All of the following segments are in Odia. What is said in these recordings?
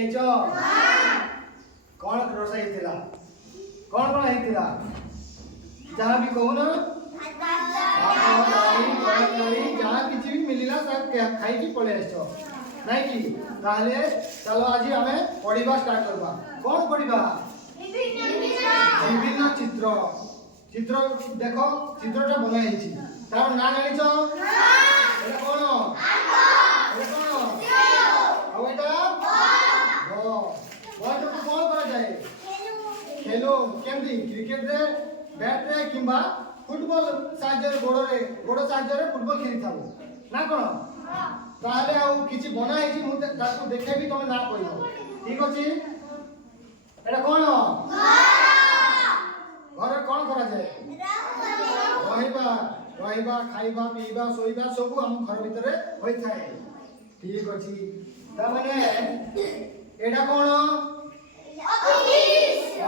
ଯାଇଛ କଣ ରୋଷେଇ ହେଇଥିଲା କଣ କଣ ହେଇଥିଲା ଯାହା ବି କହୁନ ଯାହା କିଛି ବି ମିଳିଲା ତାହା ଖାଇକି ପଳେଇ ଆସିଛ ନାଇଁ କି ତାହେଲେ ଚାଲ ଆଜି ଆମେ ପଢିବା ଷ୍ଟାର୍ଟ କରିବା କଣ ପଢିବା ବିଭିନ୍ନ ଚିତ୍ର ଚିତ୍ର ଦେଖ ଚିତ୍ରଟା ବନା ହେଇଛି ତାର ନାଁ ଜାଣିଛ এটা কোন এটা কোন ଆଉ এটা বলটাକୁ କଣ କରାଯାଏ ଖେଳୁ କେମିତି କ୍ରିକେଟ ରେ ବ୍ୟାଟ ରେ କିମ୍ବା ଫୁଟବଲ ସାହାଯ୍ୟରେ ଗୋଡ ସାହାଯ୍ୟରେ ଫୁଟବଲ ଖେଳିଥାଉ ନା କଣ ତାହେଲେ ଆଉ କିଛି ବନା ହେଇଛି ମୁଁ ତାକୁ ଦେଖେଇବି ତମେ ନା କହିବ ଠିକ ଅଛି এটা কোন ଘରେ କଣ କରାଯାଏ ରହିବା ଖାଇବା ପିଇବା ଶୋଇବା ସବୁ ଆମ ଘର ଭିତରେ ହୋଇଥାଏ ଠିକ ଅଛି ତାମାନେ ଏଟା କଣ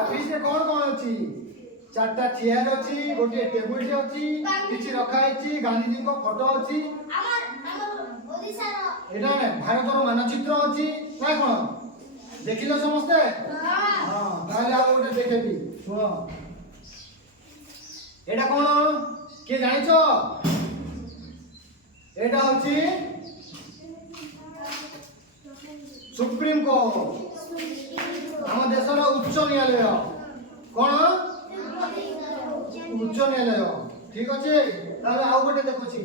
ଅଫିସରେ କଣ କଣ ଅଛି ଚାରଟା ଚେୟାର ଅଛି ଗୋଟିଏ ଟେବୁଲ ଟେ ଅଛି କିଛି ରଖା ହେଇଛି ଗାନ୍ଧୀଜୀଙ୍କ ଫଟୋ ଅଛି ଏଟା ଭାରତର ମାନଚିତ୍ର ଅଛି ନା କଣ ଦେଖିଲ ସମସ୍ତେ ହଁ ତାହେଲେ ଆଉ ଗୋଟେ ଦେଖେବି ଶୁଣ এটা কোন কে জানিছো এটা হচ্ছে সুপ্রিম কোর্ট আমার দেশের উচ্চ ন্যায়ালয় কোন উচ্চ ন্যায়ালয় ঠিক আছে তাহলে আউ গোটে দেখুছি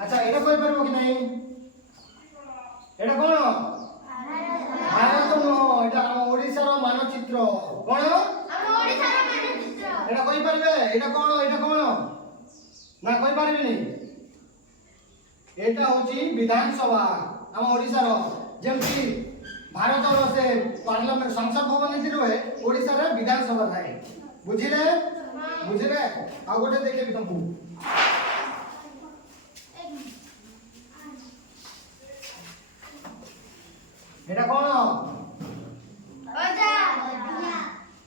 আচ্ছা এটা কই পারবো কি নাই এটা কোন ভারত নহ এটা আমার ওড়িশার মানচিত্র কোন এটা কই পারবে এটা কোন না কই পারবেনি এটা হচ্ছে বিধানসভা আম ওড়িশার যেমতি ভারতর সে পার্লামেন্ট সংসদ ভবন নীতি রহে ওড়িশার বিধানসভা থাকে বুঝিলে বুঝিলে আউ গোটে দেখেবি তোমাকে এটা কোন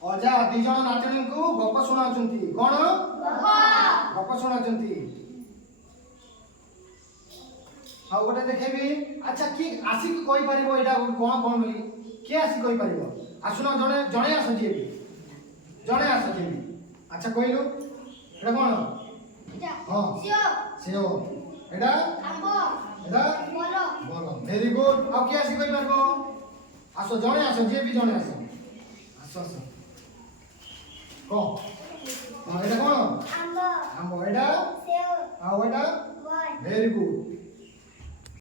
ଅଜା ଦି ଜଣ ନାତୁଣୀଙ୍କୁ ଗପ ଶୁଣାଉଛନ୍ତି କଣ ଗପ ଶୁଣାଉଛନ୍ତି ଆଉ ଗୋଟେ ଦେଖେବି ଆଚ୍ଛା କି ଆସିକି କହିପାରିବ ଏଇଟା କଣ କଣ ବୋଲି କିଏ ଆସି କହିପାରିବ ଆସୁନ ଜଣେ ଆସ ଯିଏ ଜଣେ ଆସ ଯିଏ ଆଚ୍ଛା କହିଲୁ ଏଟା କଣ ହଁ ସେଓ ଏଟା ଏଟା ଭଲ ଭେରି ଗୁଡ ଆଉ କିଏ ଆସି କହିପାରିବ ଆସ ଜଣେ ଆସ ଯିଏ ବି ଜଣେ ଆସ ଆସ কো এটা কোন আম্ব এটা সেও আর এটা ভেরি গুড